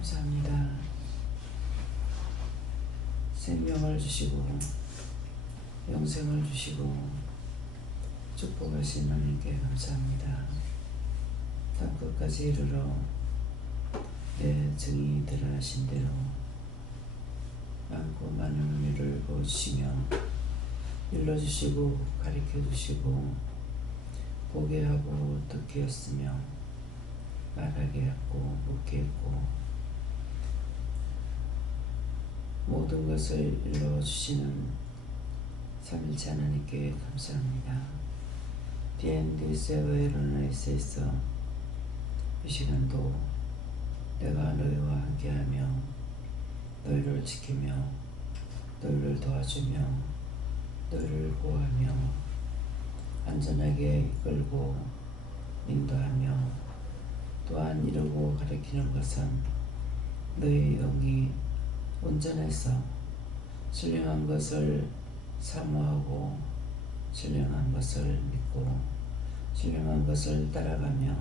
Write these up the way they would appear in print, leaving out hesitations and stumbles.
감사합니다. 생명을 주시고 영생을 주시고 축복하신 하나님께 감사합니다. 땅끝까지 이르러 내 증이 드러나신 대로 많고 많은 의미를 보여주시며 일러주시고 가르쳐주시고 보게 하고 듣게 했으며 말하게 했고 묻게 했고 모든 것을 일러주시는 삼일체 하나님께 감사합니다. 디엔디세웨르나이스에서 이 시간도 내가 너희와 함께하며 너희를 지키며 너희를 도와주며 너희를 보호하며 안전하게 이끌고 인도하며 또한 이루고 가르치는 것은 너희 영이 온전해서 신령한 것을 사모하고 신령한 것을 믿고 신령한 것을 따라가며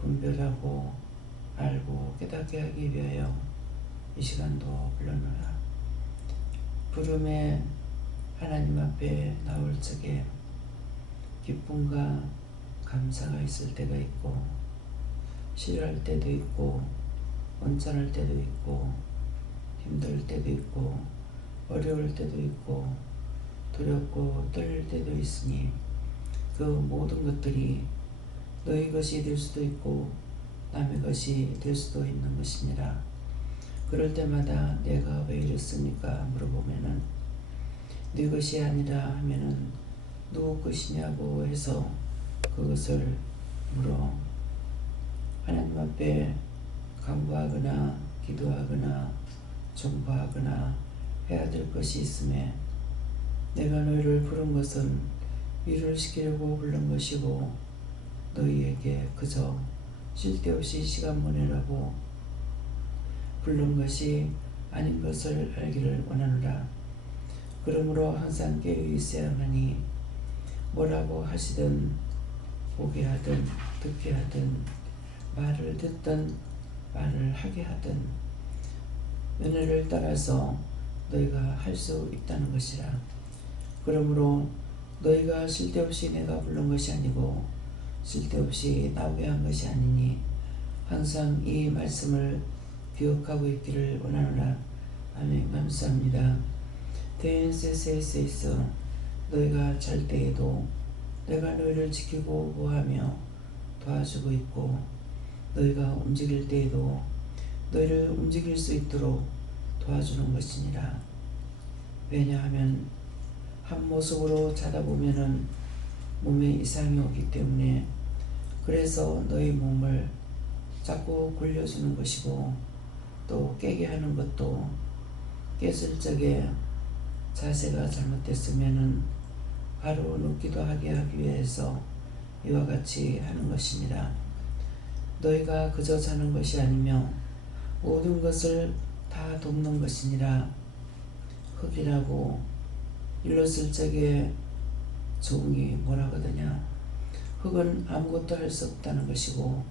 분별하고 알고 깨닫게 하기 위하여 이 시간도 불러놓으라. 부름에 하나님 앞에 나올 적에 기쁨과 감사가 있을 때가 있고 싫어할 때도 있고 언짢을 때도 있고 힘들 때도 있고 어려울 때도 있고 두렵고 떨릴 때도 있으니 그 모든 것들이 너희 것이 될 수도 있고 남의 것이 될 수도 있는 것이니라. 그럴 때마다 내가 왜 이랬습니까? 물어보면은 네 것이 아니라 하면은 누구 것이냐고 해서 그것을 물어 하나님 앞에 간구하거나 기도하거나 전파하거나 해야 될 것이 있음에 내가 너희를 부른 것은 일을 시키려고 부른 것이고 너희에게 그저 쓸데없이 시간 보내라고 부른 것이 아닌 것을 알기를 원하노라. 그러므로 항상 깨어 있어야 하니 뭐라고 하시든 보게 하든 듣게 하든 말을 듣든 말을 하게 하든 은혜를 따라서 너희가 할 수 있다는 것이라. 그러므로 너희가 쓸데없이 내가 부른 것이 아니고 쓸데없이 나오게 한 것이 아니니 항상 이 말씀을 기억하고 있기를 원하노라. 아멘. 감사합니다. 대인세세에서 너희가 잘 때에도 내가 너희를 지키고 보호하며 도와주고 있고 너희가 움직일 때에도 너희를 움직일 수 있도록 도와주는 것이니라. 왜냐하면 한 모습으로 자다 보면은 몸에 이상이 오기 때문에 그래서 너희 몸을 자꾸 굴려주는 것이고 또 깨게 하는 것도 깼을 적에 자세가 잘못됐으면은 바로 눕기도 하게 하기 위해서 이와 같이 하는 것이니라. 너희가 그저 자는 것이 아니며 모든 것을 다 돕는 것이니라. 흙이라고 일렀을 적에 종이 뭐라거든요. 흙은 아무것도 할 수 없다는 것이고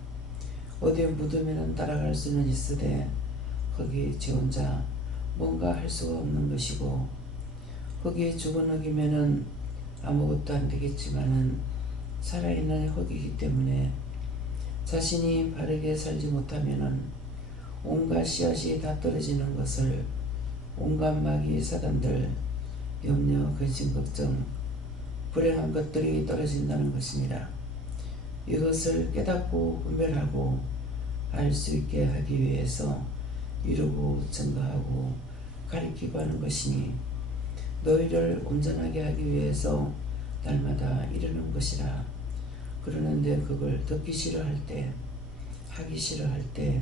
어디에 묻으면 따라갈 수는 있으되 흙이 지 혼자 뭔가 할 수가 없는 것이고 흙이 죽은 흙이면은 아무것도 안 되겠지만은 살아있는 흙이기 때문에 자신이 바르게 살지 못하면은 온갖 씨앗이 다 떨어지는 것을 온갖 마귀 사단들 염려 근심 걱정 불행한 것들이 떨어진다는 것이니라. 이것을 깨닫고 분별하고 알 수 있게 하기 위해서 이루고 증거하고 가리키고 하는 것이니 너희를 온전하게 하기 위해서 날마다 이르는 것이라. 그러는데 그걸 듣기 싫어할 때 하기 싫어할 때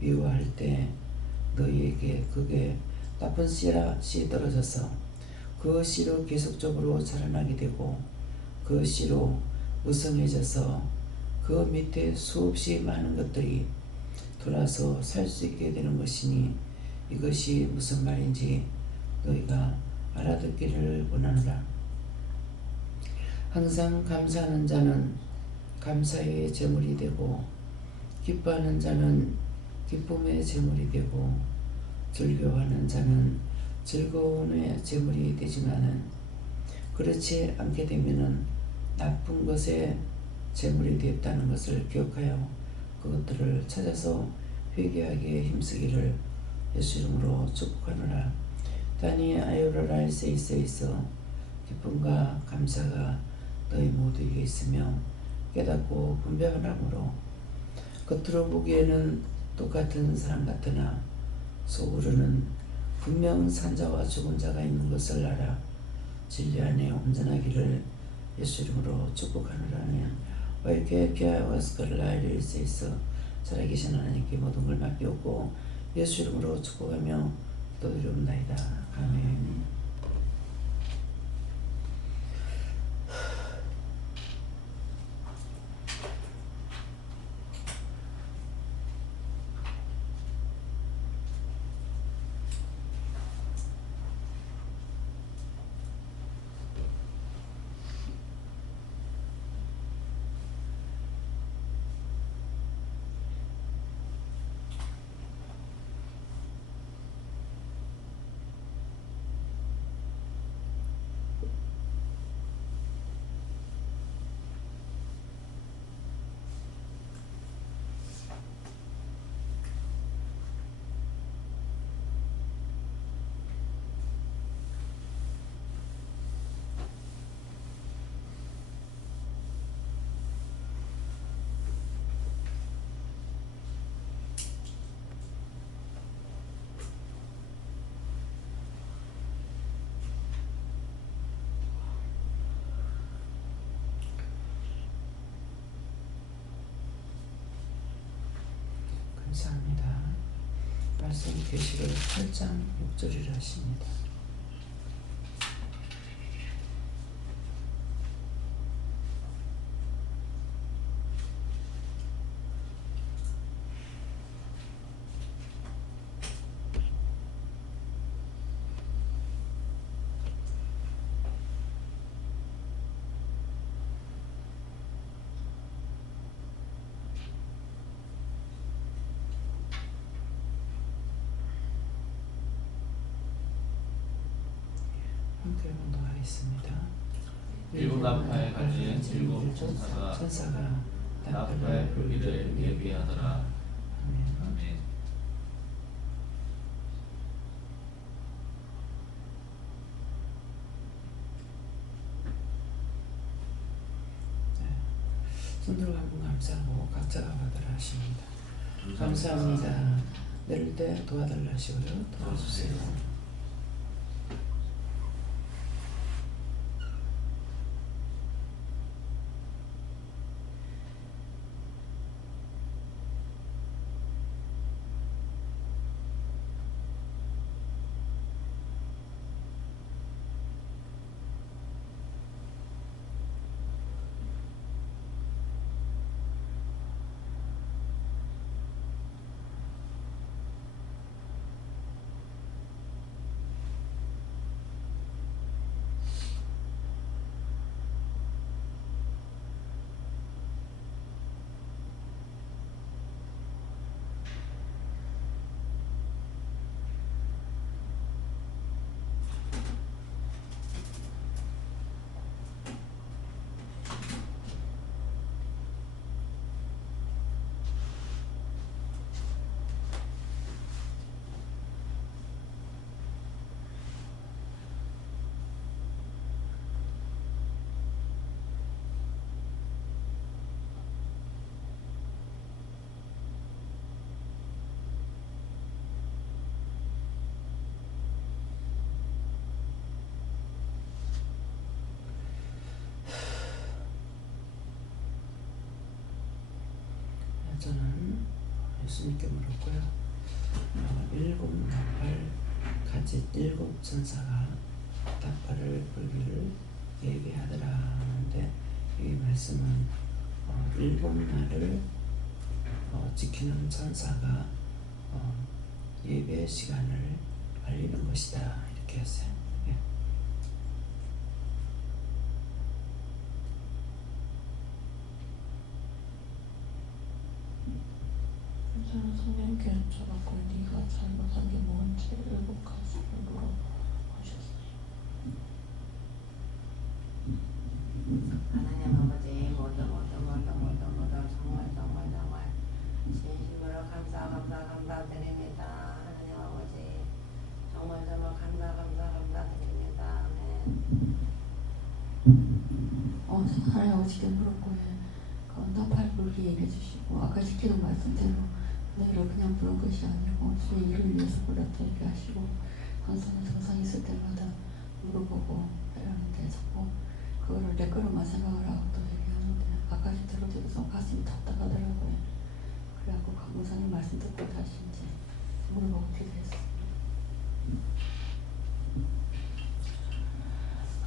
미워할 때 너희에게 그게 나쁜 씨앗이 떨어져서 그 씨로 계속적으로 자라나게 되고 그 씨로 무성해져서 그 밑에 수없이 많은 것들이 돌아서 살 수 있게 되는 것이니 이것이 무슨 말인지 너희가 알아듣기를 원하노라. 항상 감사하는 자는 감사의 제물이 되고 기뻐하는 자는 기쁨의 제물이 되고 즐거워하는 자는 즐거움의 제물이 되지만은 그렇지 않게 되면은 나쁜 것에 제물이 되었다는 것을 기억하여 그것들을 찾아서 회개하기에 힘쓰기를 예수 이름으로 축복하노라. 다니 아요라라이세이스에 있어 기쁨과 감사가 너희 모두에게 있으며 깨닫고 분별하므로 겉으로 보기에는 똑같은 사람 같으나 속으로는 분명 산자와 죽은 자가 있는 것을 알아. 진리 안에 온전하기를 예수 이름으로 축복하노라는 이렇게 피아와스카를 수 있어 살아계신 하나님께 모든 걸 맡겼고 예수 이름으로 축복하며 기도드리옵나이다. 아멘. 감사합니다. 말씀 계시록 8장 6절이라 하십니다. 함께 봉독하겠습니다. 일곱 나팔 가진 일곱 천사가 나팔 불기를 예비하더라. 아멘. 손들고 한 분 감사하고 각자가 받으라 하십니다. 감사합니다. 내릴 때 도와달라 하시고요. 도와주세요. 저는 예수님께 물었고요. 일곱 나팔 가진 일곱 천사가 나팔을 불기를 예배하더라 하는데 이 말씀은 일곱 날을 지키는 천사가 예배 시간을 알리는 것이다 이렇게 했어요. 예. 저는 성령께 여쭤봤고 네가 잘못한 게 뭔지 7가지를 물어보셨어요. 하나님 아버지 모두 정말 진심으로 감사드립니다. 하나님 아버지 정말 감사드립니다. 하나님 아버지께 물었고 나팔 불기 얘기해 주시고 아까 지키는 말씀대로 너희를 그냥 부른 것이 아니고 주의 일을 위해서 불렀다 얘기하시고 항상 정상 있을 때마다 물어보고 이러는데 자꾸 그거를 내 거로만 생각을 하고 또 얘기하는데 아까 들어도 가슴이 답답하더라고요. 그래갖고 강목사님 말씀 듣고 다시 이제 물어보고 기도했어요.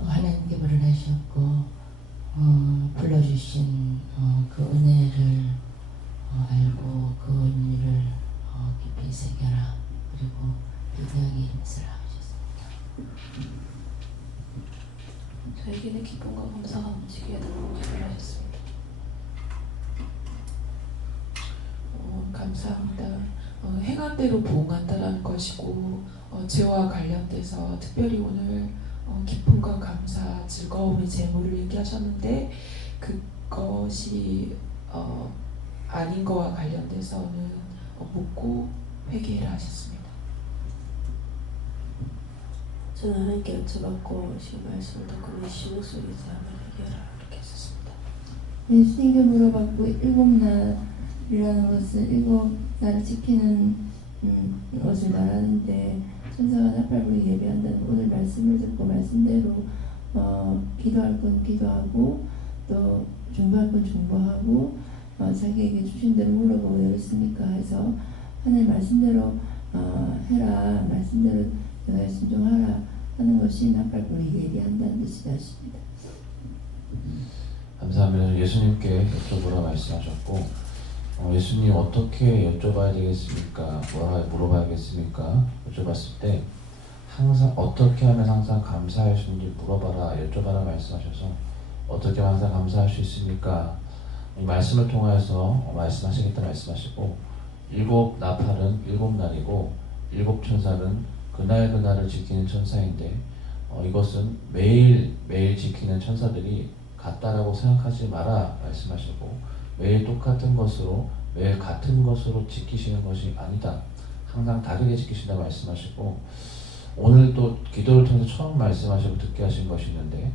하나님께 물을 하셨고 불러주신 그 은혜를 알고 그 은혜를 깊이 새겨라. 그리고 위대하게 힘쓰라 하셨습니다. 저에게는 기쁨과 감사가 넘치게 되고 기도하셨습니다. 감사합니다. 행한대로 보응한다라는 것이고 죄와 관련돼서 특별히 오늘 기쁨과 감사, 즐거움의 재물을 얘기하셨는데 그것이 아닌 거와 관련돼서는 묻고 회개를 하셨습니다. 저는 하나님께 여쭤봤고 지금 말씀을 듣고 예수 목소리에서 한번 회개하라 이렇게 했었습니다. 예수님께 물어봤고 7날이라는 것은 7날을 지키는 것을 말하는데 천사가 나팔불이 예배한다는 오늘 말씀을 듣고 말씀대로 기도할 건 기도하고 또 중보할 건 중보하고 자기에게 주신 대로 물어보고 열었으니까 해서 하나님 말씀대로 해라 말씀대로 내가 순종하라 하는 것이 나팔불이 예배한다는 뜻이다 싶습니다. 감사합니다. 예수님께 여쭤보라 말씀하셨고 예수님 어떻게 여쭤봐야 되겠습니까? 뭐라 물어봐야겠습니까? 여쭤봤을 때 항상 어떻게 하면 항상 감사할 수 있는지 물어봐라 여쭤봐라 말씀하셔서 어떻게 하면 항상 감사할 수 있습니까? 이 말씀을 통해서 말씀하시겠다 말씀하시고 7 나팔은 7날이고 7 천사는 그날을 지키는 천사인데 이것은 매일 지키는 천사들이 같다라고 생각하지 마라 말씀하시고 매일 똑같은 것으로 매일 같은 것으로 지키시는 것이 아니다. 항상 다르게 지키신다 말씀하시고 오늘 또 기도를 통해서 처음 말씀하시고 듣게 하신 것이 있는데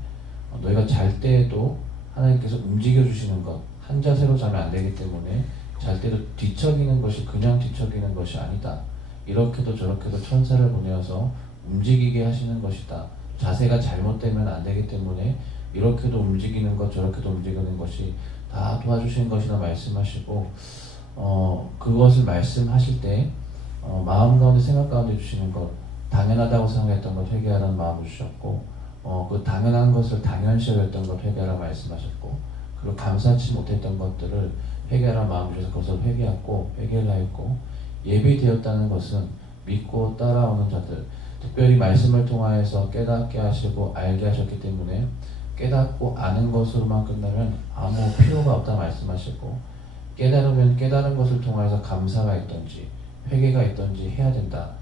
너희가 잘 때에도 하나님께서 움직여 주시는 것 한 자세로 자면 안 되기 때문에 잘 때도 뒤척이는 것이 그냥 뒤척이는 것이 아니다. 이렇게도 저렇게도 천사를 보내어서 움직이게 하시는 것이다. 자세가 잘못되면 안 되기 때문에 이렇게도 움직이는 것 저렇게도 움직이는 것이 다 도와주시는 것이라 말씀하시고 그것을 말씀하실 때 마음 가운데 생각 가운데 주시는 것 당연하다고 생각했던 것 회개하라는 마음을 주셨고 그 당연한 것을 당연시 여겼던 것 회개하라 말씀하셨고 그리고 감사치 못했던 것들을 회개하라 마음을 주셔서 그것을 회개를 하였고 예비되었다는 것은 믿고 따라오는 자들 특별히 말씀을 통하여서 깨닫게 하시고 알게 하셨기 때문에 깨닫고 아는 것으로만 끝나면 아무 필요가 없다 말씀하시고 깨달으면 깨달은 것을 통해서 감사가 있던지 회개가 있던지 해야 된다.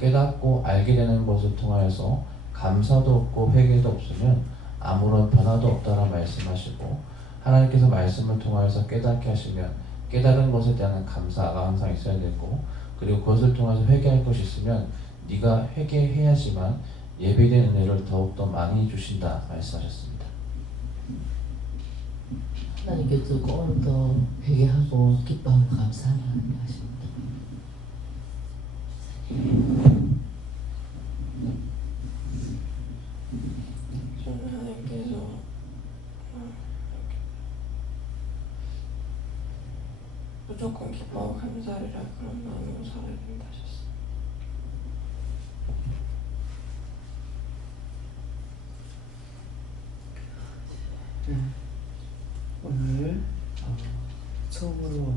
깨닫고 알게 되는 것을 통하여서 감사도 없고 회개도 없으면 아무런 변화도 없다라 말씀하시고 하나님께서 말씀을 통하여서 깨닫게 하시면 깨달은 것에 대한 감사가 항상 있어야 되고 그리고 그것을 통해서 회개할 것이 있으면 네가 회개해야지만 예배된 은혜를 더욱더 많이 주신다 말씀하셨습니다. 하나님께 듣고 오늘도 회개하고 기뻐하고 감사하라 하십니다. 저는 하나님께서 무조건 기뻐하고 감사하리라 그런 마음으로 살아야 된다 하셨어요. 오늘 처음으로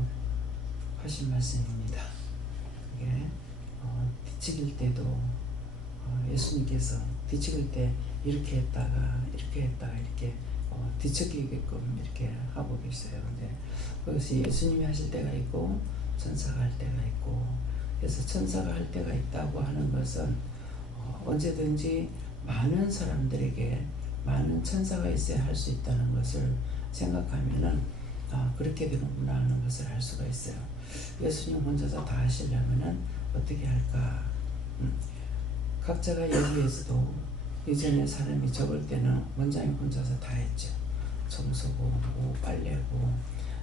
하신 말씀입니다. 이게 뒤치길 때도 예수님께서 뒤치길 때 이렇게 했다가 이렇게 뒤척이게끔 이렇게 하고 계세요. 근데 그것이 예수님이 하실 때가 있고 천사가 할 때가 있고, 그래서 천사가 할 때가 있다고 하는 것은 언제든지 많은 사람들에게 많은 천사가 있어야 할 수 있다는 것을 생각하면은 그렇게 되는구나 하는 것을 알 수가 있어요. 예수님 혼자서 다 하시려면은 어떻게 할까? 각자가 여기에서도 이전에 사람이 적을 때는 원장님 혼자서 다 했죠. 청소고 뭐 빨래고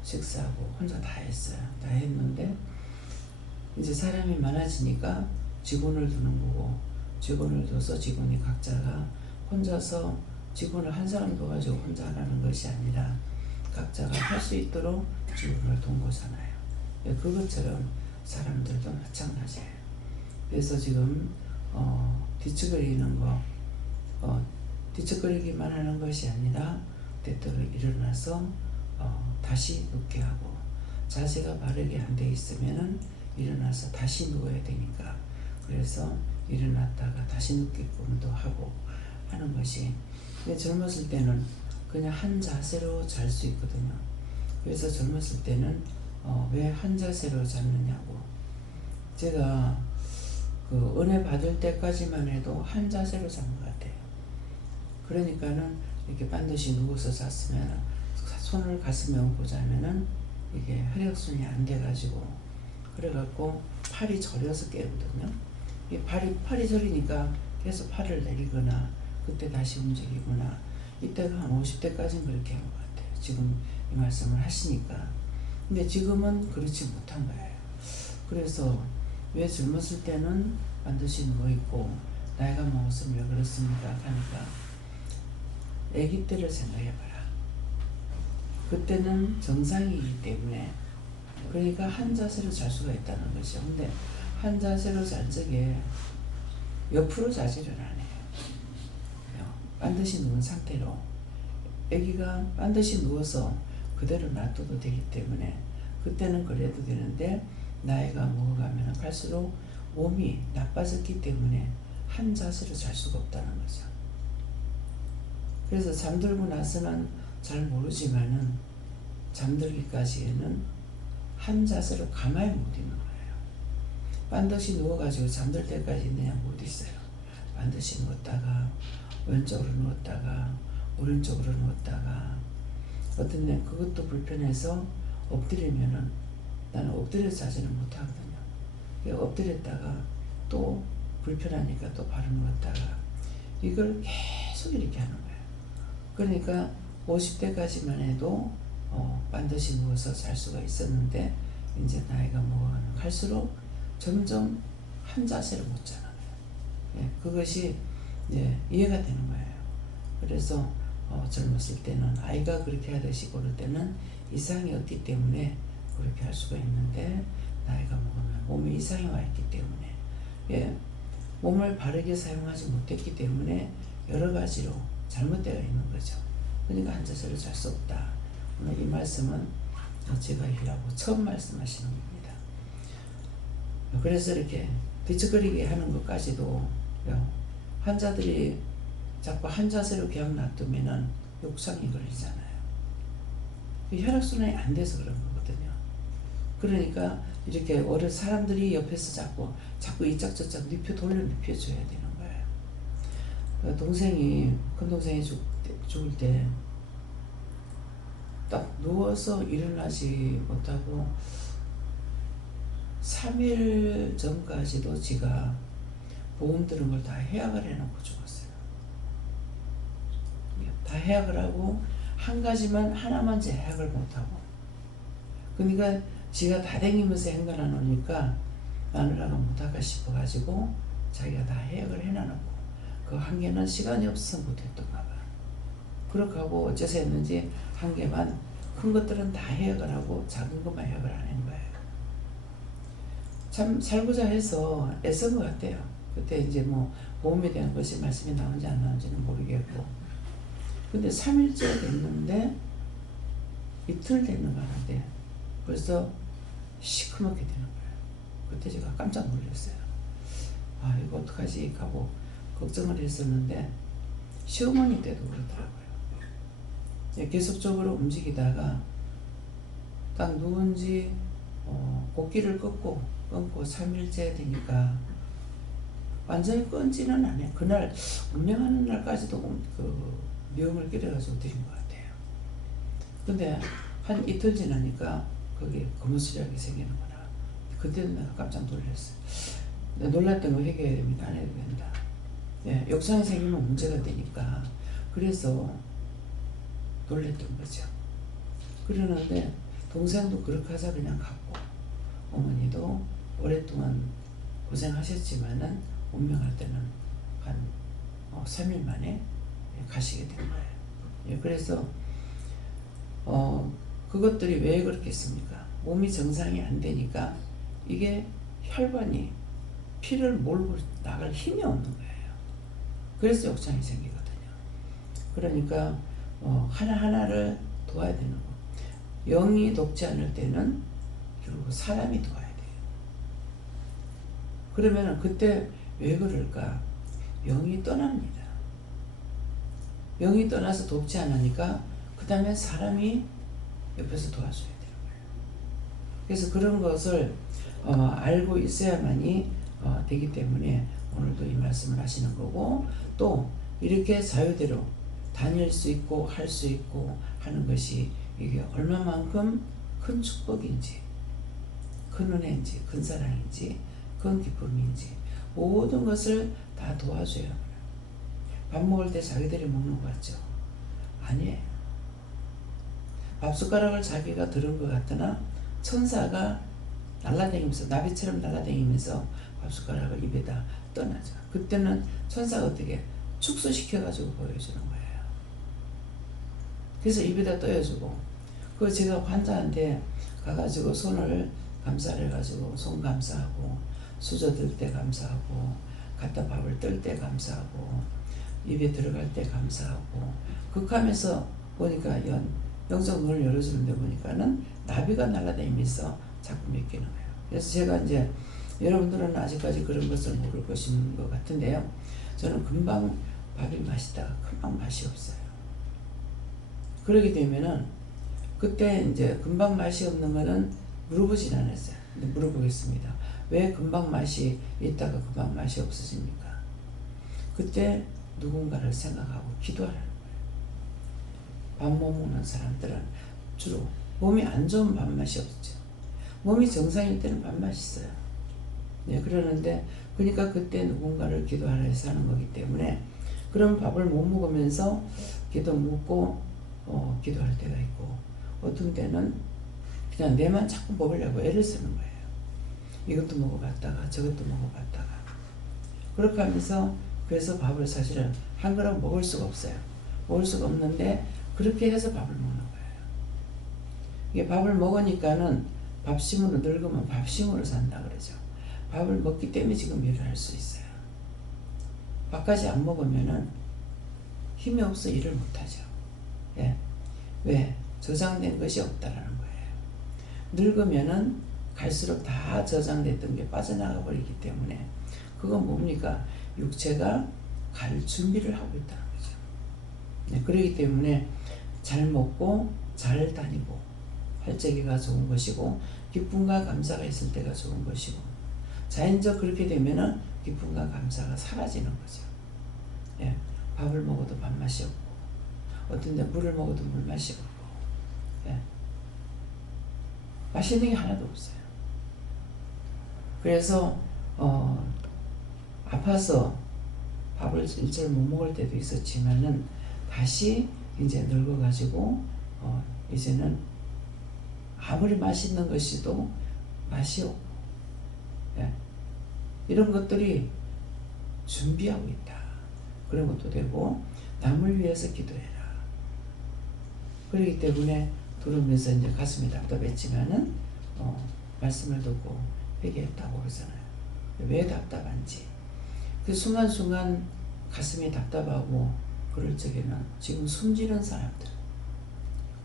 식사하고 혼자 다 했어요. 다 했는데 이제 사람이 많아지니까 직원을 두는 거고, 직원을 둬서 직원이 각자가 혼자서 직원을 한 사람 둬가지고 혼자 하라는 것이 아니라 각자가 할 수 있도록 직원을 둔 거잖아요. 그것처럼 사람들도 마찬가지예요. 그래서 지금 뒤척거리는 거, 뒤척거리기만 하는 것이 아니라 때때로 일어나서 다시 눕게 하고, 자세가 바르게 안 돼 있으면은 일어나서 다시 누워야 되니까, 그래서 일어났다가 다시 눕게끔도 하고 하는 것이, 젊었을 때는 그냥 한 자세로 잘 수 있거든요. 그래서 젊었을 때는 왜 한 자세로 잤느냐고, 제가 그 은혜 받을 때까지만 해도 한 자세로 잔 것 같아요. 그러니까는 이렇게 반드시 누워서 잤으면, 손을 가슴에 얹고 자면은 이게 혈액순이 안 돼가지고, 그래갖고 팔이 저려서 깨거든요. 이 팔이 저리니까 계속 팔을 내리거나 그때 다시 움직이거나, 이때가 한 50대까지는 그렇게 한 것 같아요. 지금 이 말씀을 하시니까. 근데 지금은 그렇지 못한 거예요. 그래서 왜 젊었을 때는 반드시 누워있고 나이가 먹었으면 왜 그렇습니까? 하니까 아기 때를 생각해봐라. 그때는 정상이기 때문에, 그러니까 한 자세로 잘 수가 있다는 것이죠. 근데 한 자세로 잘 적에 옆으로 자지를 않아요. 반드시 누운 상태로, 아기가 반드시 누워서 그대로 놔둬도 되기 때문에 그때는 그래도 되는데, 나이가 먹어가면 갈수록 몸이 나빠졌기 때문에 한 자세로 잘 수가 없다는 거죠. 그래서 잠들고 나서는 잘 모르지만은 잠들기까지에는 한 자세로 가만히 못 있는 거예요. 반드시 누워가지고 잠들 때까지 그냥 못 있어요. 반드시 누웠다가 왼쪽으로 누웠다가 오른쪽으로 누웠다가, 어떤 데 그것도 불편해서 엎드리면은 나는 엎드려 자지는 못하거든요. 엎드렸다가 또 불편하니까 또 바로 누웠다가, 이걸 계속 이렇게 하는 거예요. 그러니까 50대까지만 해도 반드시 누워서 잘 수가 있었는데, 이제 나이가 먹어갈수록 점점 한 자세를 못 자는 거예요. 그것이 이해가 되는 거예요. 그래서 젊었을 때는 아이가 그렇게 하듯이 그럴 때는 이상이 없기 때문에 그렇게 할 수가 있는데, 나이가 먹으면 몸에 이상이 와 있기 때문에, 몸을 바르게 사용하지 못했기 때문에 여러 가지로 잘못되어 있는 거죠. 그러니까 한 자세로 잘 수 없다. 오늘 이 말씀은 제가 하려고 처음 말씀하시는 겁니다. 그래서 이렇게 뒤척거리게 하는 것까지도 환자들이 자꾸 한 자세로 그냥 놔두면은 욕상이 걸리잖아요. 혈액순환이 안 돼서 그런 거거든요. 그러니까 이렇게 어른 사람들이 옆에서 자꾸 이짝 저짝 눕혀줘야 되는 거예요. 큰 동생이 죽을 때 딱 누워서 일어나지 못하고 3일 전까지도 지가 보험 들은 걸 다 해약을 해놓고 죽었어요. 다 해약을 하고 한 가지만 하나만 해약을 못하고, 그러니까 지가 다 댕기면서 행간을 놓으니까 마누라가 못할까 싶어가지고 자기가 다 해약을 해놔놓고, 그 한 개는 시간이 없어서 못했던가 봐. 그렇게 하고 어째서 했는지 한 개만, 큰 것들은 다 해약을 하고 작은 것만 해약을 안 한 거예요. 참 살고자 해서 애쓴 것 같아요. 그때 이제 뭐 보험에 대한 것이 말씀이 나온지 안 나온지는 모르겠고, 근데 3일째 됐는데 이틀 되는 거 하는데 벌써 시커멓게 되는 거예요. 그때 제가 깜짝 놀랐어요. 아, 이거 어떡하지 하고 걱정을 했었는데, 시어머니 때도 그렇더라고요. 계속적으로 움직이다가 딱 누운 지 곡기를 끊고 3일째 되니까 완전히 끊지는 않아요. 그날 운명하는 날까지도 그 명을 끼려가지고 드린 것 같아요. 근데 한 이틀 지나니까 거기에 거무스리하게 생기는구나. 그때도 내가 깜짝 놀랐어요. 놀랐던 거 회개해야 됩니다. 안 해도 된다. 네, 욕상이 생기면 문제가 되니까. 그래서 놀랬던 거죠. 그러는데 동생도 그렇게 하자 그냥 갔고, 어머니도 오랫동안 고생하셨지만은 운명할 때는 한 3일 만에 가시게 된 거예요. 예, 그래서 그것들이 왜 그렇겠습니까? 몸이 정상이 안 되니까 이게 혈관이 피를 몰고 나갈 힘이 없는 거예요. 그래서 욕창이 생기거든요. 그러니까 하나하나를 도와야 되는 거. 영이 돕지 않을 때는 결국 사람이 도와야 돼요. 그러면 그때 왜 그럴까? 영이 떠납니다. 영이 떠나서 돕지 않으니까 그 다음에 사람이 옆에서 도와줘야 되는 거예요. 그래서 그런 것을 알고 있어야만이 되기 때문에 오늘도 이 말씀을 하시는 거고, 또 이렇게 자유대로 다닐 수 있고 할 수 있고 하는 것이 이게 얼마만큼 큰 축복인지, 큰 은혜인지, 큰 사랑인지, 큰 기쁨인지 모든 것을 다 도와줘야 해요. 밥 먹을 때 자기들이 먹는 거 같죠? 아니에요. 밥숟가락을 자기가 들은 것 같으나 천사가 날아다니면서, 나비처럼 날아다니면서 밥숟가락을 입에다 떠나죠. 그때는 천사가 어떻게 축소시켜가지고 보여주는 거예요. 그래서 입에다 떠여주고, 그 제가 환자한테 가가지고 손을 감싸를 해가지고 손 감싸하고, 수저 들 때 감싸하고, 갖다 밥을 뜰 때 감싸하고, 입에 들어갈 때 감싸하고, 극하면서 보니까 영적 문을 열어주는데 보니까는 나비가 날아다니면서 자꾸 맡기는 거예요. 그래서 제가 이제 여러분들은 아직까지 그런 것을 모를 것인 것 같은데요. 저는 금방 밥이 맛있다가 금방 맛이 없어요. 그러게 되면은 그때 이제 금방 맛이 없는 거는 물어보진 않았어요. 근데 물어보겠습니다. 왜 금방 맛이 있다가 금방 맛이 없어집니까? 그때 누군가를 생각하고 기도하라는 거예요. 밥 못 먹는 사람들은 주로 몸이 안 좋은 밥맛이 없죠. 몸이 정상일 때는 밥맛이 있어요. 네, 그러는데 그러니까 그때 누군가를 기도하라 해서 하는 거기 때문에, 그런 밥을 못 먹으면서 기도 묻고 기도할 때가 있고, 어떤 때는 그냥 내만 자꾸 먹으려고 애를 쓰는 거예요. 이것도 먹어봤다가 저것도 먹어봤다가 그렇게 하면서, 그래서 밥을 사실은 한 그릇 먹을 수가 없어요. 먹을 수가 없는데 그렇게 해서 밥을 먹는 거예요. 이게 밥을 먹으니까는 밥심으로 늙으면 밥심으로 산다 그러죠. 밥을 먹기 때문에 지금 일을 할 수 있어요. 밥까지 안 먹으면은 힘이 없어 일을 못하죠. 예. 왜? 저장된 것이 없다라는 거예요. 늙으면은 갈수록 다 저장됐던 게 빠져나가 버리기 때문에, 그건 뭡니까? 육체가 갈 준비를 하고 있다는 거죠. 네, 그렇기 때문에 잘 먹고 잘 다니고 할 적이가 좋은 것이고, 기쁨과 감사가 있을 때가 좋은 것이고, 자연적 그렇게 되면은 기쁨과 감사가 사라지는 거죠. 예, 밥을 먹어도 밥맛이 없고, 어떤 데 물을 먹어도 물맛이 없고, 예, 맛있는 게 하나도 없어요. 그래서 아파서 밥을 일절 못 먹을 때도 있었지만은 다시 이제 늙어가지고 이제는 아무리 맛있는 것이도 맛이 없고, 예, 이런 것들이 준비하고 있다. 그런 것도 되고, 남을 위해서 기도해라. 그렇기 때문에 들으면서 이제 가슴이 답답했지만은 말씀을 듣고 회개했다고 그러잖아요. 왜 답답한지. 그 순간순간 가슴이 답답하고 그럴 적에는 지금 숨지는 사람들,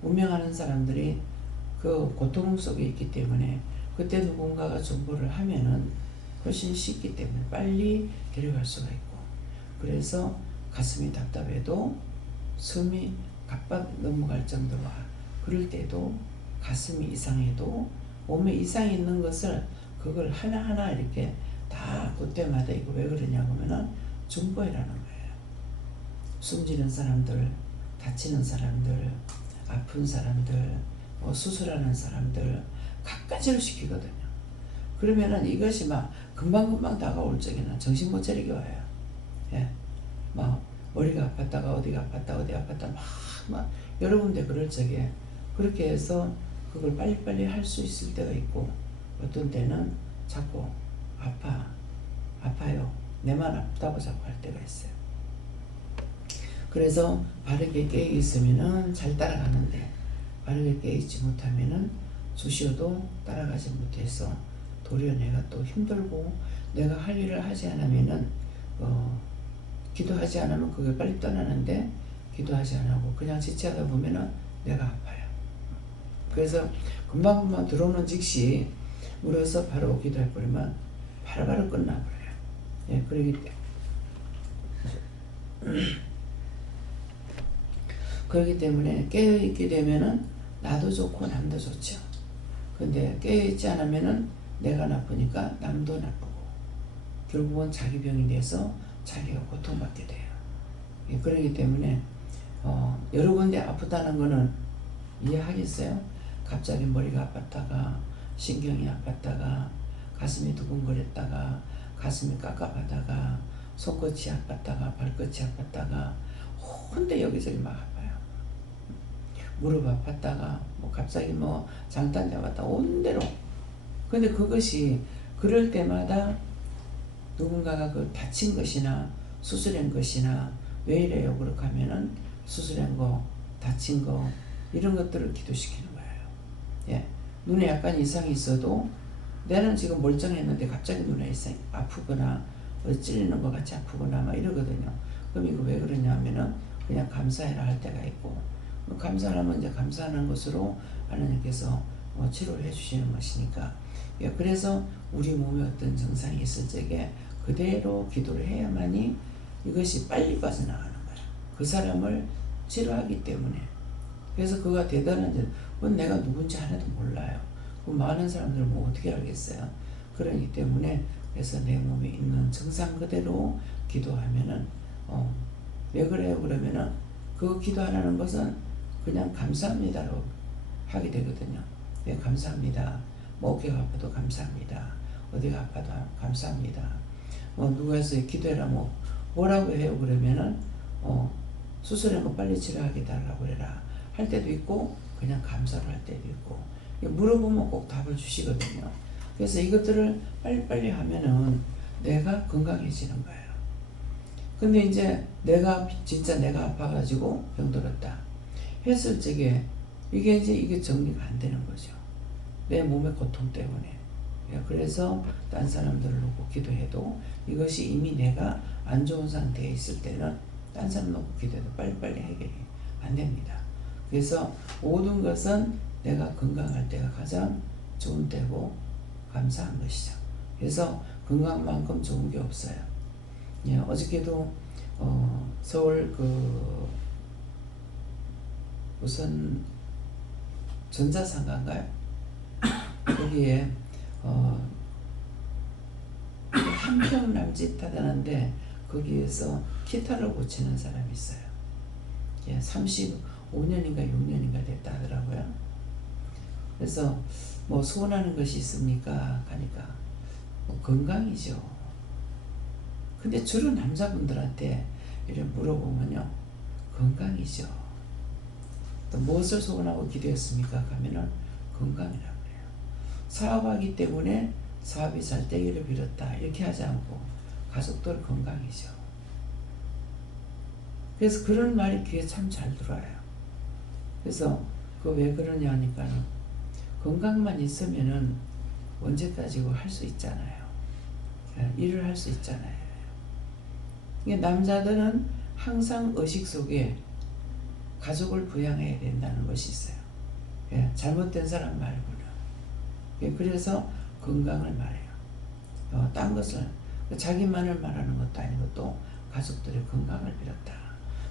운명하는 사람들이 그 고통 속에 있기 때문에, 그때 누군가가 정보를 하면은 훨씬 쉽기 때문에 빨리 데려갈 수가 있고, 그래서 가슴이 답답해도 숨이 갑박 넘어갈 정도와 그럴 때도, 가슴이 이상해도 몸에 이상이 있는 것을 그걸 하나하나 이렇게 다 그때마다 이거 왜 그러냐고 하면은 중보이라는 거예요. 숨지는 사람들, 다치는 사람들, 아픈 사람들, 수술하는 사람들 갖가지로 시키거든요. 그러면은 이것이 막 금방금방 다가올 적에는 정신 못 차리게 와요. 예. 막 머리가 아팠다가 어디가 아팠다 어디 아팠다 막 여러 군데 그럴 적에 그렇게 해서 그걸 빨리빨리 할 수 있을 때가 있고 어떤 때는 자꾸 아파요. 내만 아프다고 자꾸 할 때가 있어요. 그래서 바르게 깨어 있으면은 잘 따라가는데 바르게 깨어 있지 못하면은 주시어도 따라가지 못해서 도리어 내가 또 힘들고 내가 할 일을 하지 않으면은 기도하지 않으면 그게 빨리 떠나는데 기도하지 않고 그냥 지체하다 보면은 내가 아파요. 그래서 금방금방 들어오는 즉시 물어서 바로 기도해버리면 바로바로 끝나버려요. 예, 그러기 때문에 깨어있게 되면은 나도 좋고 남도 좋죠. 근데 깨어있지 않으면은 내가 나쁘니까 남도 나쁘고 결국은 자기 병이 돼서 자기가 고통받게 돼요. 예, 그러기 때문에 여러 군데 아프다는 거는 이해하겠어요? 갑자기 머리가 아팠다가 신경이 아팠다가 가슴이 두근거렸다가 가슴이 깝깝하다가 손끝이 아팠다가 발끝이 아팠다가 혼데 여기저기 막 아파요. 무릎 아팠다가 갑자기 장단 잡았다 온 대로. 근데 그것이 그럴 때마다 누군가가 그 다친 것이나 수술한 것이나 왜 이래요? 그렇게 하면은 수술한 거, 다친 거 이런 것들을 기도시키는 거예요. 예. 눈에 약간 이상이 있어도 내는 지금 멀쩡했는데 갑자기 눈에 이상이 아프거나 찔리는 것 같이 아프거나 막 이러거든요. 그럼 이거 왜 그러냐 하면은 그냥 감사해라 할 때가 있고 감사하면 이제 감사하는 것으로 하나님께서 치료를 해주시는 것이니까 예, 그래서 우리 몸에 어떤 증상이 있을 적에 그대로 기도를 해야만이 이것이 빨리 빠져나가는 거예요. 그 사람을 치료하기 때문에. 그래서 그가 대단한지 내가 누군지 하나도 몰라요. 그 많은 사람들은 어떻게 알겠어요. 그러기 때문에 그래서 내 몸에 있는 증상 그대로 기도하면은 왜 그래요? 그러면은 그 기도하라는 것은 그냥 감사합니다로 하게 되거든요. 네, 감사합니다. 어깨가 아파도 감사합니다. 어디가 아파도 감사합니다. 누가 해서 기도해라 뭐라고 해요? 그러면은 수술한 거 빨리 치료하게 달라고 해라 할 때도 있고 그냥 감사를 할 때도 있고 물어보면 꼭 답을 주시거든요. 그래서 이것들을 빨리빨리 하면은 내가 건강해지는 거예요. 근데 이제 진짜 내가 아파가지고 병들었다 했을 적에 이게 정리가 안 되는 거죠. 내 몸의 고통 때문에. 그래서 딴 사람들을 놓고 기도해도 이것이 이미 내가 안 좋은 상태에 있을 때는 딴 사람 놓고 기도해도 빨리빨리 해결이 안 됩니다. 그래서 모든 것은 내가 건강할 때가 가장 좋은 때고 감사한 것이죠. 그래서 건강만큼 좋은 게 없어요. 예, 어저께도 서울 무슨 전자상가인가요? 거기에 한평 남짓하다는데 거기에서 기타를 고치는 사람이 있어요. 예, 35년인가 6년인가 됐다 하더라고요. 그래서 소원하는 것이 있습니까? 하니까 건강이죠. 근데 주로 남자분들한테 이렇게 물어보면요 건강이죠. 또 무엇을 소원하고 기도했습니까? 하면은 건강이라고 해요. 사업하기 때문에 사업이 잘 되기를 빌었다 이렇게 하지 않고 가족들 건강이죠. 그래서 그런 말이 귀에 참 잘 들어와요. 그래서 왜 그러냐 하니까 건강만 있으면은 언제까지고 할 수 있잖아요. 일을 할 수 있잖아요. 남자들은 항상 의식 속에 가족을 부양해야 된다는 것이 있어요. 잘못된 사람 말고는. 그래서 건강을 말해요. 딴 것을 자기만을 말하는 것도 아니고 또 가족들의 건강을 빌었다.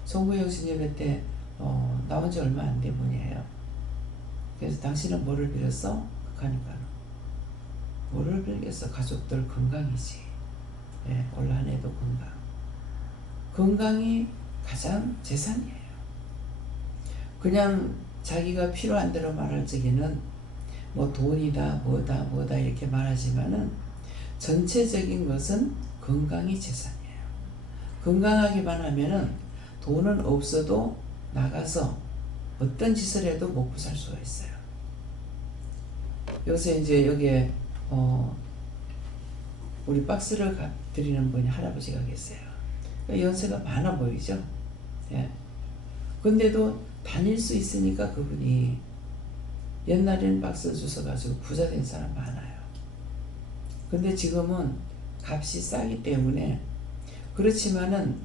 송구영신 예배 때 나온 지 얼마 안 된 분이에요. 그래서 당신은 뭐를 빌었어? 하니까 뭐를 빌겠어? 가족들 건강이지. 예, 올 한 해도 건강. 건강이 가장 재산이에요. 그냥 자기가 필요한 대로 말할 적에는 뭐 돈이다 뭐다 이렇게 말하지만은 전체적인 것은 건강이 재산이에요. 건강하기만 하면은 돈은 없어도 나가서 어떤 짓을 해도 먹고 살 수가 있어요. 요새 이제 여기에 우리 박스를 드리는 분이 할아버지가 계세요. 연세가 많아 보이죠? 예. 근데도 다닐 수 있으니까 그분이 옛날에는 박스 주워가지고 부자 된 사람 많아요. 근데 지금은 값이 싸기 때문에 그렇지만은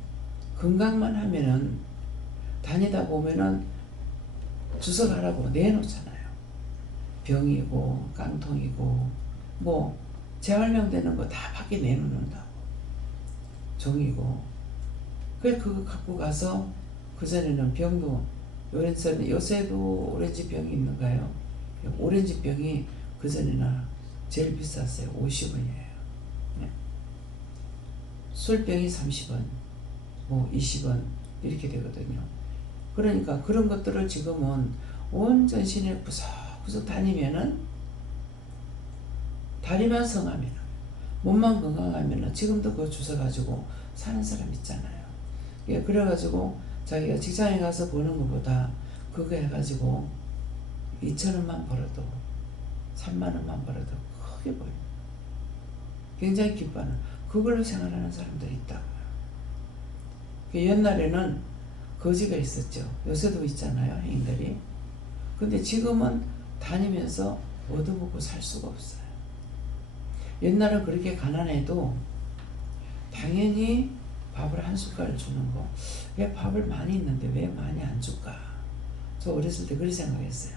건강만 하면은 다니다 보면은 주워가라고 내놓잖아요. 병이고 깡통이고 뭐 재활용되는 거 다 밖에 내놓는다고. 종이고. 그래 그거 갖고 가서 그전에는 병도 요새도 오렌지 병이 있는가요? 오렌지 병이 그전에는 제일 비쌌어요. 50원이에요. 네. 술병이 30원, 뭐 20원 이렇게 되거든요. 그러니까 그런 것들을 지금은 온 전신에 구석구석 다니면은 다리만 성하면 몸만 건강하면 지금도 그거 주워가지고 사는 사람 있잖아요. 예, 그래가지고 자기가 직장에 가서 버는 것보다 그거 해가지고 2,000원만 벌어도 30,000원만 벌어도 크게 보여요. 굉장히 기뻐하는 그걸로 생활하는 사람들이 있다고요. 옛날에는 거지가 있었죠. 요새도 있잖아요, 행인들이. 근데 지금은 다니면서 얻어먹고 살 수가 없어요. 옛날은 그렇게 가난해도 당연히 밥을 한 숟갈 주는 거. 왜 밥을 많이 있는데 왜 많이 안 줄까? 저 어렸을 때 그렇게 생각했어요.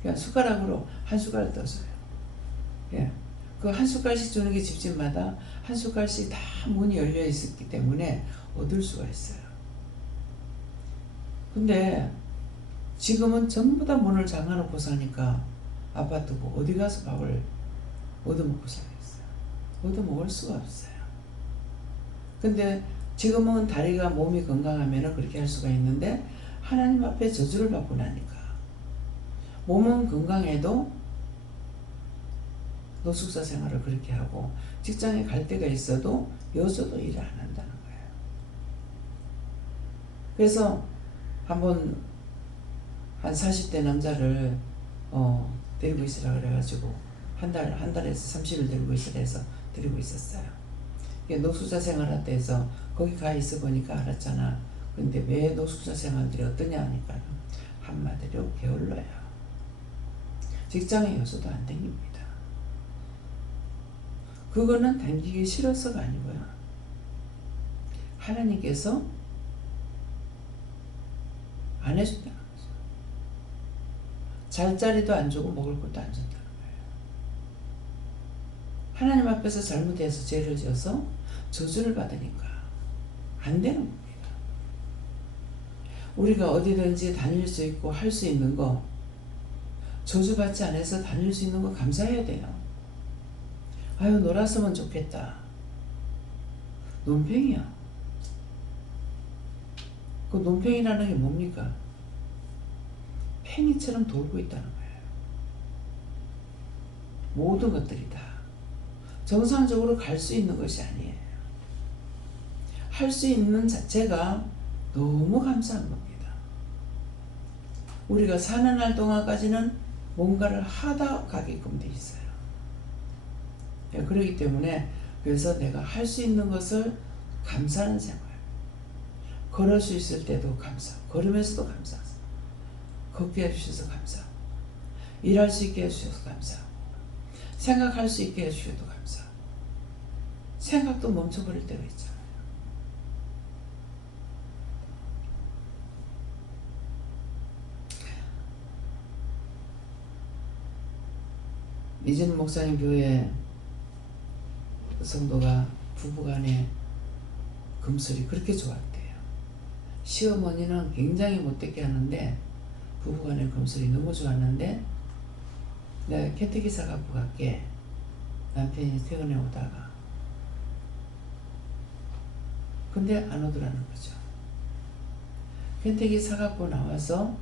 그냥 숟가락으로 한 숟갈 떠줘요. 예. 그 한 숟갈씩 주는 게 집집마다 한 숟갈씩 다 문이 열려 있었기 때문에 얻을 수가 있어요. 근데 지금은 전부 다 문을 잠가놓고 사니까 아파트고 어디 가서 밥을 얻어먹고 살겠어요. 얻어먹을 수가 없어요. 근데 지금은 다리가 몸이 건강하면 그렇게 할 수가 있는데 하나님 앞에 저주를 받고 나니까 몸은 건강해도 노숙자 생활을 그렇게 하고 직장에 갈 때가 있어도 여서도 일을 안 한다는 거예요. 그래서 한번 한 40대 남자를 데리고 있으라 그래가지고 한 달에서 30일 데리고 있으라 해서 데리고 있었어요. 노숙자 생활할 때에서 거기 가 있어 보니까 알았잖아. 근데 왜 노숙자 생활들이 어떠냐 하니까 한마디로 게을러요. 직장에 여서도 안 땡깁니다. 그거는 당기기 싫어서가 아니고요. 하나님께서 안 해준다는 거죠. 잘 자리도 안 주고 먹을 것도 안 준다는 거예요. 하나님 앞에서 잘못해서 죄를 지어서 저주를 받으니까 안 되는 겁니다. 우리가 어디든지 다닐 수 있고 할 수 있는 거 저주받지 않아서 다닐 수 있는 거 감사해야 돼요. 아유 놀았으면 좋겠다. 논팽이야. 그 논팽이라는 게 뭡니까? 팽이처럼 돌고 있다는 거예요. 모든 것들이 다 정상적으로 갈 수 있는 것이 아니에요. 할 수 있는 자체가 너무 감사한 겁니다. 우리가 사는 날 동안까지는 뭔가를 하다 가게끔 돼 있어요. 그렇기 때문에 그래서 내가 할 수 있는 것을 감사하는 생활. 걸을 수 있을 때도 감사하고 걸으면서도 감사하고 걷게 해주셔서 감사하고 일할 수 있게 해주셔서 감사하고 생각할 수 있게 해주셔도 감사하고 생각도 멈춰버릴 때가 있잖아요. 이진 목사님 교회 성도가 부부간에 금술이 그렇게 좋았대요. 시어머니는 굉장히 못되게 하는데 부부간에 금술이 너무 좋았는데 내가 캐테기사 갖고 갈게. 남편이 퇴근해 오다가. 근데 안 오더라는 거죠. ken택이 사갖고 나와서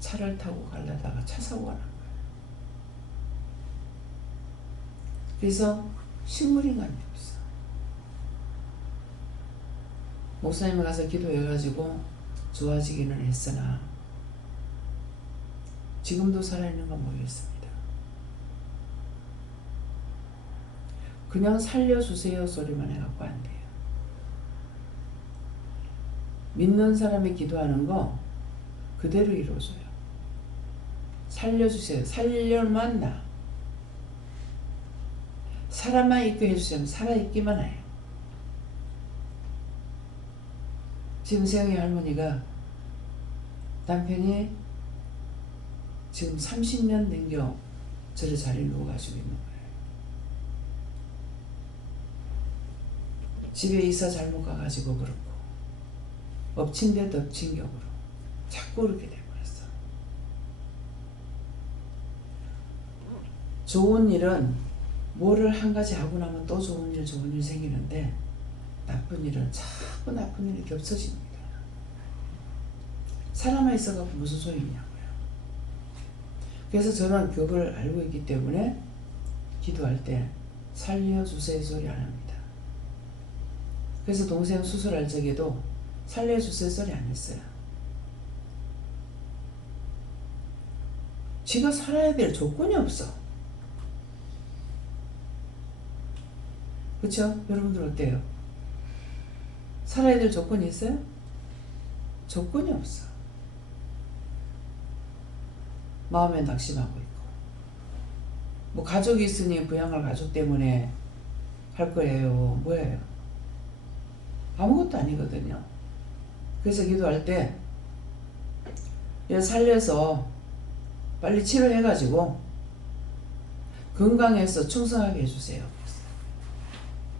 차를 타고 가려다가 차 사고가 난 거예요. 그래서 식물인간이 없어. 목사님이 가서 기도해가지고 좋아지기는 했으나 지금도 살아있는가 모르겠습니다. 그냥 살려주세요 소리만 해갖고 안 돼요. 믿는 사람이 기도하는 거 그대로 이루어져요. 살려주세요. 살려만 나. 사람만 있게 해주세요. 살아있기만 해요. 지금 세영이 할머니가 남편이 지금 30년 넘겨 저를 자리에 누워가지고 있는 거예요. 집에 이사 잘못 가가지고 그렇고 엎친 데 덮친 격으로 자꾸 그렇게 돼버렸어. 좋은 일은 뭐를 한 가지 하고 나면 또 좋은 일 생기는데 나쁜 일은 자꾸 나쁜 일이 겹쳐집니다. 사람만 있어갖고 무슨 소용이냐고요. 그래서 저는 그걸 알고 있기 때문에 기도할 때 살려주세요 소리 안 합니다. 그래서 동생 수술할 적에도 살려주세요 소리 안 했어요. 지가 살아야 될 조건이 없어. 그렇죠? 여러분들 어때요? 살아야 될 조건이 있어요? 조건이 없어. 마음에 낙심하고 있고 뭐 가족이 있으니 부양할 가족 때문에 할 거예요. 뭐예요? 아무것도 아니거든요. 그래서 기도할 때 얘 살려서 빨리 치료해가지고 건강해서 충성하게 해주세요.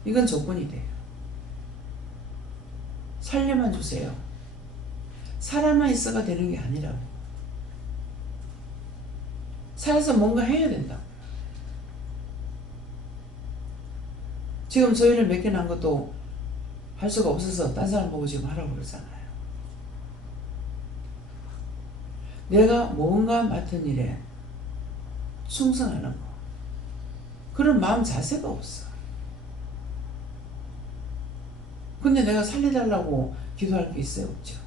이건 조건이 돼요. 살려만 주세요. 살아만 있어가 되는 게 아니라고. 살아서 뭔가 해야 된다. 지금 저희를 몇 개 난 것도 할 수가 없어서 딴 사람 보고 지금 하라고 그러잖아요. 내가 뭔가 맡은 일에 충성하는 거. 그런 마음 자세가 없어. 근데 내가 살려달라고 기도할 게 있어요? 없죠.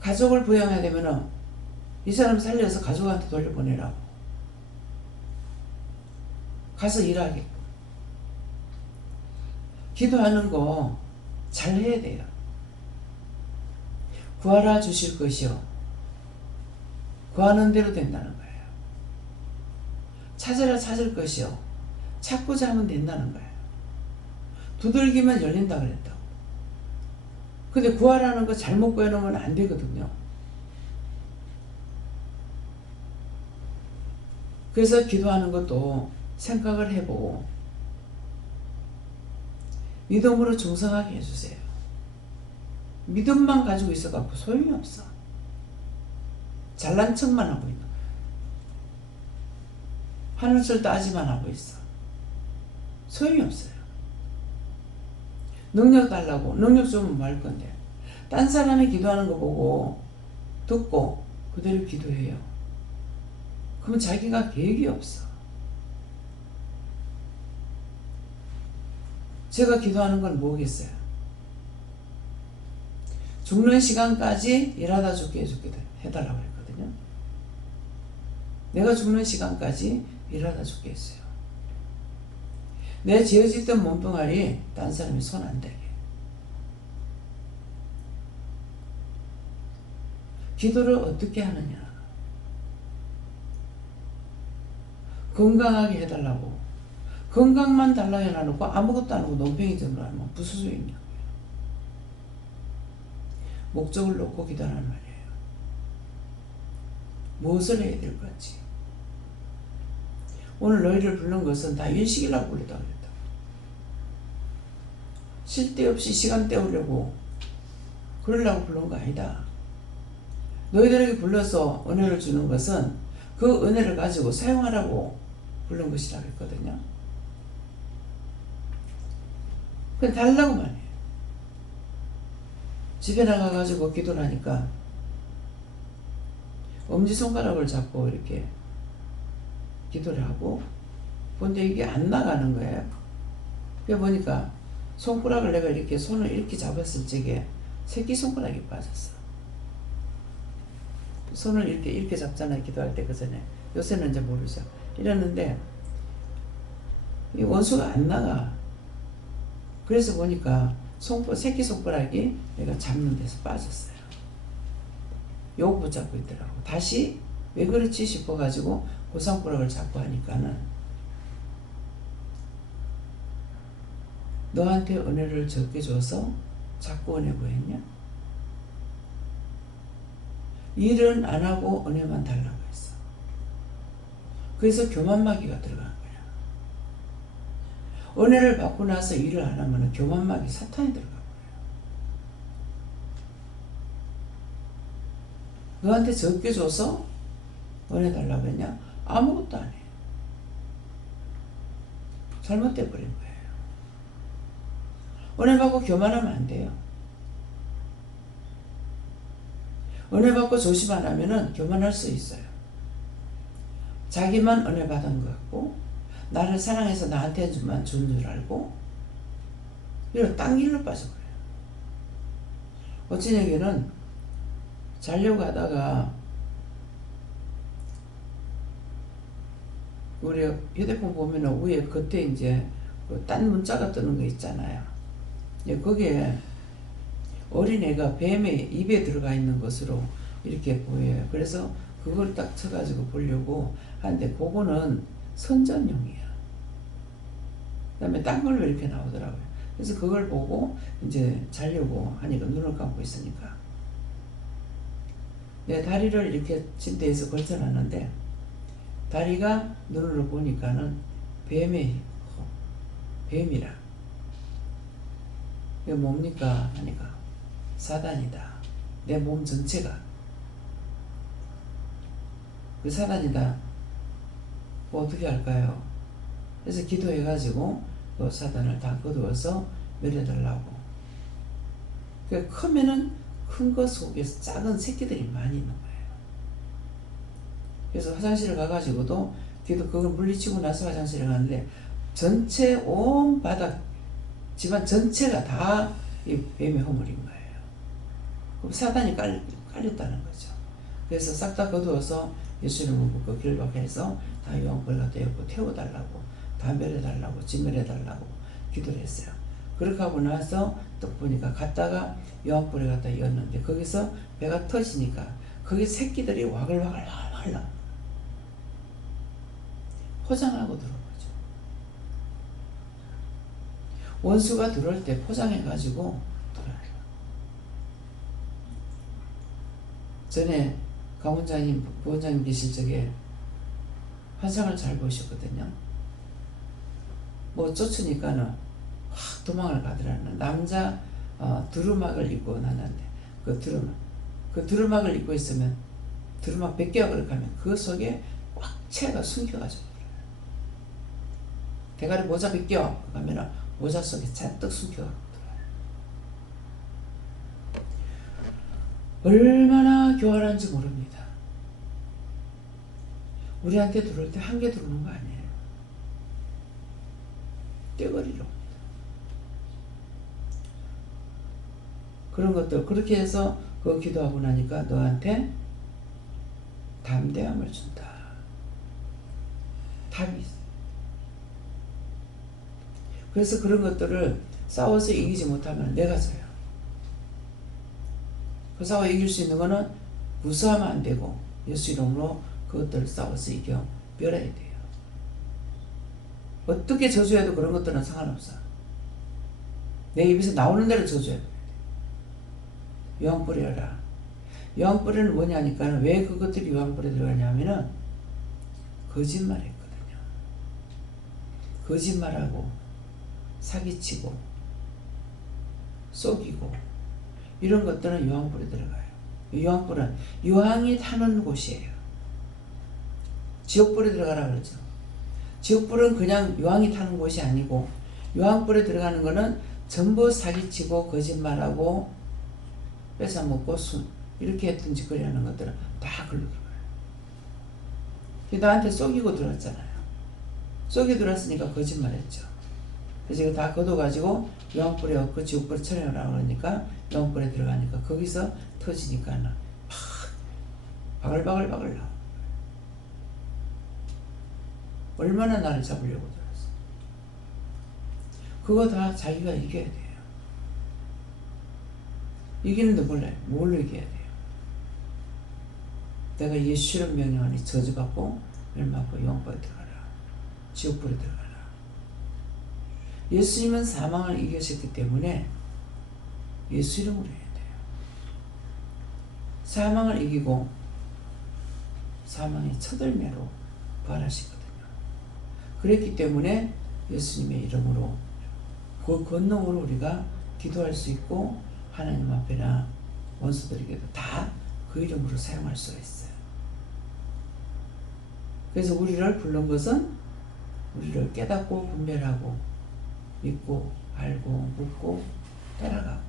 가족을 부양해야 되면은 이 사람 살려서 가족한테 돌려보내라고. 가서 일하게. 기도하는 거 잘 해야 돼요. 구하라 주실 것이요. 구하는 대로 된다는 거예요. 찾으라 찾을 것이요. 찾고자 하면 된다는 거예요. 두들기면 열린다 그랬다고. 근데 구하라는 거 잘못 구해놓으면 안 되거든요. 그래서 기도하는 것도 생각을 해보고 믿음으로 충성하게 해주세요. 믿음만 가지고 있어갖고 소용이 없어. 잘난 척만 하고 있는 거야. 하늘철 따지만 하고 있어. 소용이 없어요. 능력 달라고. 능력 주면 뭐 할 건데. 딴 사람이 기도하는 거 보고 듣고 그대로 기도해요. 그러면 자기가 계획이 없어. 제가 기도하는 건 뭐겠어요? 죽는 시간까지 일하다 죽게 해달라고 했거든요. 내가 죽는 시간까지 일하다 죽게 했어요. 내 지어짓던 몸뚱아리 딴 사람이 손 안 대게. 기도를 어떻게 하느냐. 건강하게 해달라고. 건강만 달라 해놔놓고 아무것도 안 하고 농팽이 정도하면 무슨 소용이냐고요. 목적을 놓고 기도하는 말이에요. 무엇을 해야 될 건지. 오늘 너희를 부른 것은 다 일시키려고 불렀다 그랬다. 쉴 데 없이 시간 때우려고 그러려고 부른 거 아니다. 너희들에게 불러서 은혜를 주는 것은 그 은혜를 가지고 사용하라고 부른 것이라고 했거든요. 그냥 달라고만 해요. 집에 나가가지고 기도를 하니까 엄지손가락을 잡고 이렇게 기도를 하고 근데 이게 안 나가는 거예요. 그래 보니까 손가락을 내가 이렇게 손을 이렇게 잡았을 적에 새끼손가락이 빠졌어. 손을 이렇게 잡잖아요. 기도할 때 그전에. 요새는 이제 모르죠. 이랬는데 이 원수가 안 나가. 그래서 보니까 새끼손가락이 내가 잡는 데서 빠졌어요. 요거 붙잡고 있더라고. 다시 왜 그렇지 싶어가지고 고상가락을 잡고 하니까는 너한테 은혜를 적게 줘서 자꾸 은혜 구했냐? 일은 안 하고 은혜만 달라고 했어. 그래서 교만마귀가 들어간 거야. 은혜를 받고 나서 일을 안 하면 교만마귀 사탄이 들어간 거야. 너한테 적게 줘서 은혜 달라고 했냐? 아무것도 안 해. 잘못돼 버린 거예요. 은혜 받고 교만하면 안 돼요. 은혜 받고 조심 안 하면은 교만할 수 있어요. 자기만 은혜 받은 것 같고 나를 사랑해서 나한테만 준 줄 알고 이런 딴 길로 빠져버려요. 어찌 얘기는 자려고 하다가 우리 휴대폰 보면은 위에 겉에 이제 딴 문자가 뜨는 거 있잖아요. 거기에 어린애가 뱀의 입에 들어가 있는 것으로 이렇게 보여요. 그래서 그걸 딱 쳐가지고 보려고 하는데 그거는 선전용이야. 그 다음에 딴 걸로 이렇게 나오더라고요. 그래서 그걸 보고 이제 자려고 하니까 눈을 감고 있으니까 내 다리를 이렇게 침대에서 걸쳐놨는데 다리가 눈으로 보니까는 뱀이라. 이게 뭡니까 하니까 사단이다. 내 몸 전체가 그 사단이다. 뭐 어떻게 할까요? 그래서 기도해가지고 그 사단을 다 거두어서 멸해달라고. 그 크면은 큰 거 속에서 작은 새끼들이 많이 있는 거예요. 그래서 화장실을 가가지고도 그걸 물리치고 나서 화장실에 가는데 전체 온 바닥 집안 전체가 다 이 뱀의 허물인 거예요. 그럼 사단이 깔렸다는 거죠. 그래서 싹 다 거두어서 예수님을 묻고 결박해서 다 요한불 갖다 엮고 태워달라고 다 멸해달라고 진멸해달라고 기도를 했어요. 그렇게 하고 나서 또 보니까 갔다가 요한불에 갖다 이었는데 거기서 배가 터지니까 거기 새끼들이 와글와글 포장하고 들어온 거죠. 원수가 들어올 때 포장해가지고 들어와요. 전에 강원장님, 부원장님 계실 적에 환상을 잘 보셨거든요. 뭐 쫓으니까는 확 도망을 가더라는 남자 두루막을 입고 나는데 그 두루막을 입고 있으면 두루막 100개가 그렇게 하면 그 속에 꽉 채가 숨겨가지고 대가리 모자 100개 가면은 모자 속에 잔뜩 숨겨가지고 얼마나 교활한지 모릅니다. 우리한테 들어올 때 한 개 들어오는 거 아니에요. 떼거리로 옵니다. 그런 것들 그렇게 해서 그거 기도하고 나니까 너한테 담대함을 준다. 답이 있어. 그래서 그런 것들을 싸워서 이기지 못하면 내가 져요. 그 싸워 이길 수 있는 거는 무서워하면 안 되고 예수 이름으로 그것들을 싸워서 이겨 멸해야 돼요. 어떻게 저주해도 그런 것들은 상관없어. 내 입에서 나오는 대로 저주해야 돼. 요한불이라. 요한불에는 뭐냐니까 왜 그것들이 요한불에 들어가냐면은 거짓말했거든요. 거짓말하고 사기치고 속이고 이런 것들은 요한불에 들어가요. 요한불은 유황이 타는 곳이에요. 지옥불에 들어가라 그러죠. 지옥불은 그냥 유황이 타는 곳이 아니고 유황불에 들어가는 거는 전부 사기치고 거짓말하고 뺏어먹고 이렇게 든짓거리 하는 것들은 다 걸로 들어가요. 나한테 속이고 들어왔잖아요. 속이 들어왔으니까 거짓말했죠. 그래서 이거 다 걷어가지고 유황불에 얻고 지옥불에 처리하라고 그러니까 유황불에 들어가니까 거기서 터지니까 막 바글바글 나와. 얼마나 나를 잡으려고 들었어. 그거 다 자기가 이겨야 돼요. 이기는데 몰라요. 뭘로 이겨야 돼요? 내가 예수를 명령하니 저주받고 멸망받고 유황불에 들어가라. 지옥불에 들어가라. 예수님은 사망을 이기셨기 때문에 예수 이름으로 해야 돼요. 사망을 이기고 사망의 첫열매로 부활하시거든요. 그랬기 때문에 예수님의 이름으로 그 권능으로 우리가 기도할 수 있고 하나님 앞에나 원수들에게도 다 그 이름으로 사용할 수가 있어요. 그래서 우리를 부른 것은 우리를 깨닫고 분별하고 믿고 알고 묻고 따라가고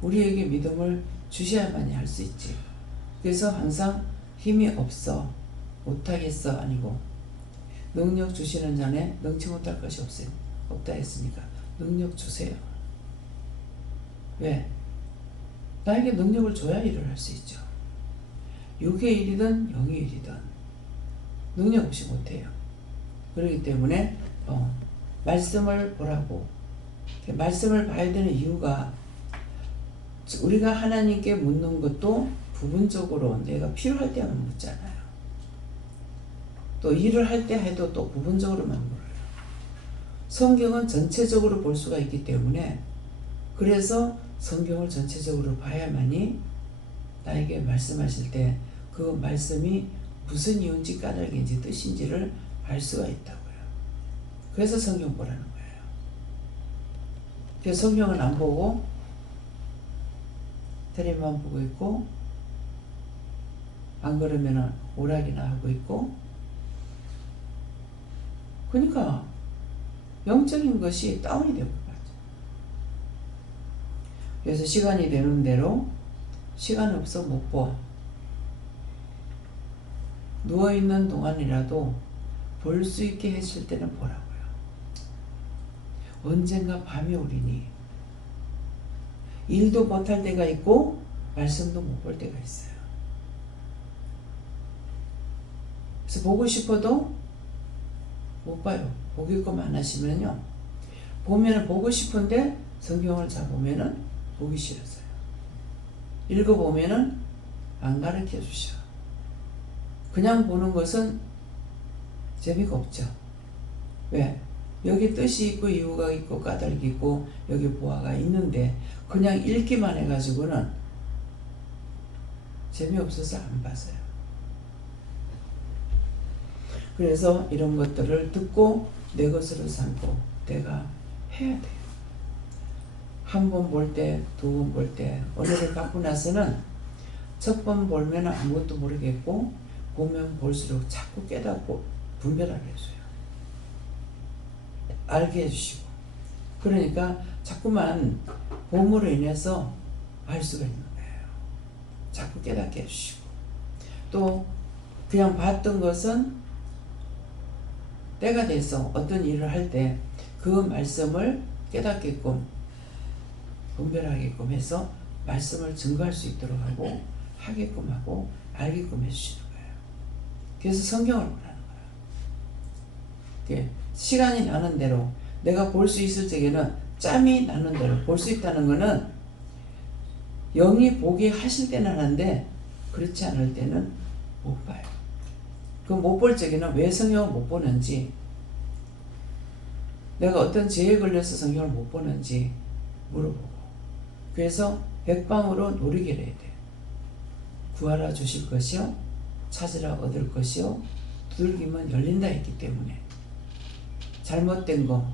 우리에게 믿음을 주셔야만이 할 수 있지. 그래서 항상 힘이 없어 못하겠어 아니고 능력 주시는 자네 능치 못할 것이 없다 했으니까 능력 주세요. 왜? 나에게 능력을 줘야 일을 할 수 있죠. 육의 일이든 영의 일이든 능력 없이 못해요. 그렇기 때문에 말씀을 보라고. 말씀을 봐야 되는 이유가 우리가 하나님께 묻는 것도 부분적으로 내가 필요할 때만 묻잖아요. 또 일을 할 때 해도 또 부분적으로만 물어요. 성경은 전체적으로 볼 수가 있기 때문에 그래서 성경을 전체적으로 봐야만이 나에게 말씀하실 때 그 말씀이 무슨 이유인지 까닭인지 뜻인지를 알 수가 있다고요. 그래서 성경 보라는 거예요. 그래서 성경은 안 보고 테레비만 보고 있고 안 그러면 오락이나 하고 있고 그러니까 영적인 것이 다운이 되고 가죠. 그래서 시간이 되는 대로 시간 없어 못 봐. 누워있는 동안이라도 볼 수 있게 했을 때는 보라고요. 언젠가 밤이 오리니 일도 못할 때가 있고 말씀도 못 볼 때가 있어요. 그래서 보고 싶어도 못 봐요. 보기끔 안 하시면요. 보면은 보고 싶은데 성경을 잘 보면은 보기 싫어서요. 읽어보면은 안 가르쳐 주셔. 그냥 보는 것은 재미가 없죠. 왜? 여기 뜻이 있고 이유가 있고 까닭이 있고 여기 보아가 있는데 그냥 읽기만 해가지고는 재미없어서 안 봐서요. 그래서 이런 것들을 듣고 내 것으로 삼고 내가 해야 돼요. 한 번 볼 때, 두 번 볼 때, 언어를 갖고 나서는 첫 번 보면 아무것도 모르겠고 보면 볼수록 자꾸 깨닫고 분별하게 해줘요. 알게 해주시고. 그러니까 자꾸만 봄으로 인해서 알 수가 있는 거예요. 자꾸 깨닫게 해주시고. 또 그냥 봤던 것은 때가 돼서 어떤 일을 할 때 그 말씀을 깨닫게끔 분별하게끔 해서 말씀을 증거할 수 있도록 하고 하게끔 하고 알게끔 해주시는 거예요. 그래서 성경을 보라는 거예요. 시간이 나는 대로 내가 볼 수 있을 적에는 짬이 나는 대로 볼 수 있다는 거는 영이 보게 하실 때는 하는데 그렇지 않을 때는 못 봐요. 그 못 볼 적에는 왜 성경을 못 보는지 내가 어떤 죄에 걸려서 성경을 못 보는지 물어보고 그래서 백방으로 노리기를 해야 돼요. 구하라 주실 것이요 찾으라 얻을 것이요 두들기면 열린다 했기 때문에 잘못된 거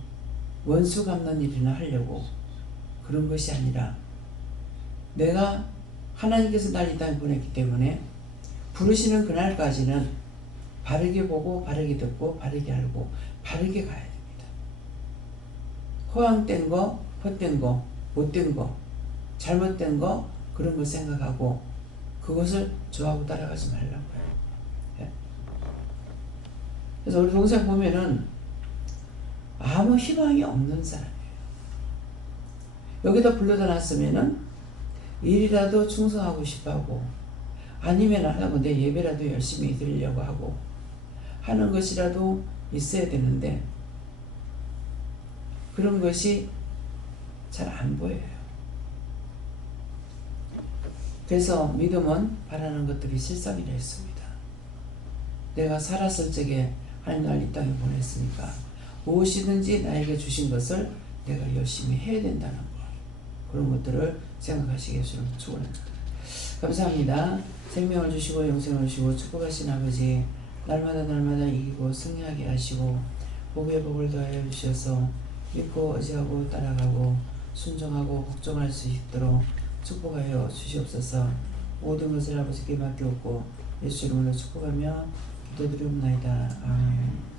원수 갚는 일이나 하려고 그런 것이 아니라 내가 하나님께서 날 이 땅에 보냈기 때문에 부르시는 그날까지는 바르게 보고 바르게 듣고 바르게 알고 바르게 가야 됩니다. 허황된 거, 헛된 거, 못된 거, 잘못된 거 그런 거 생각하고 그것을 저하고 따라가지 말라고요. 예. 그래서 우리 동생 보면은 아무 희망이 없는 사람이에요. 여기다 불러다 놨으면은 일이라도 충성하고 싶어하고 아니면 안 하고 내 예배라도 열심히 드리려고 하고 하는 것이라도 있어야 되는데 그런 것이 잘 안 보여요. 그래서 믿음은 바라는 것들이 실상이라 했습니다. 내가 살았을 적에 하나님 날 이 땅에 보냈으니까 무엇이든지 나에게 주신 것을 내가 열심히 해야 된다는 것, 그런 것들을 생각하시게 해주는 축원합니다. 감사합니다. 생명을 주시고 영생을 주시고 축복하신 아버지, 날마다 날마다 이기고 승리하게 하시고 복의 복을 더하여 주셔서 믿고 의지하고 따라가고 순종하고 복종할 수 있도록 축복하여 주시옵소서. 모든 것을 아버지께 맡기옵고 예수 이름으로 축복하며 기도드리옵나이다. 아멘.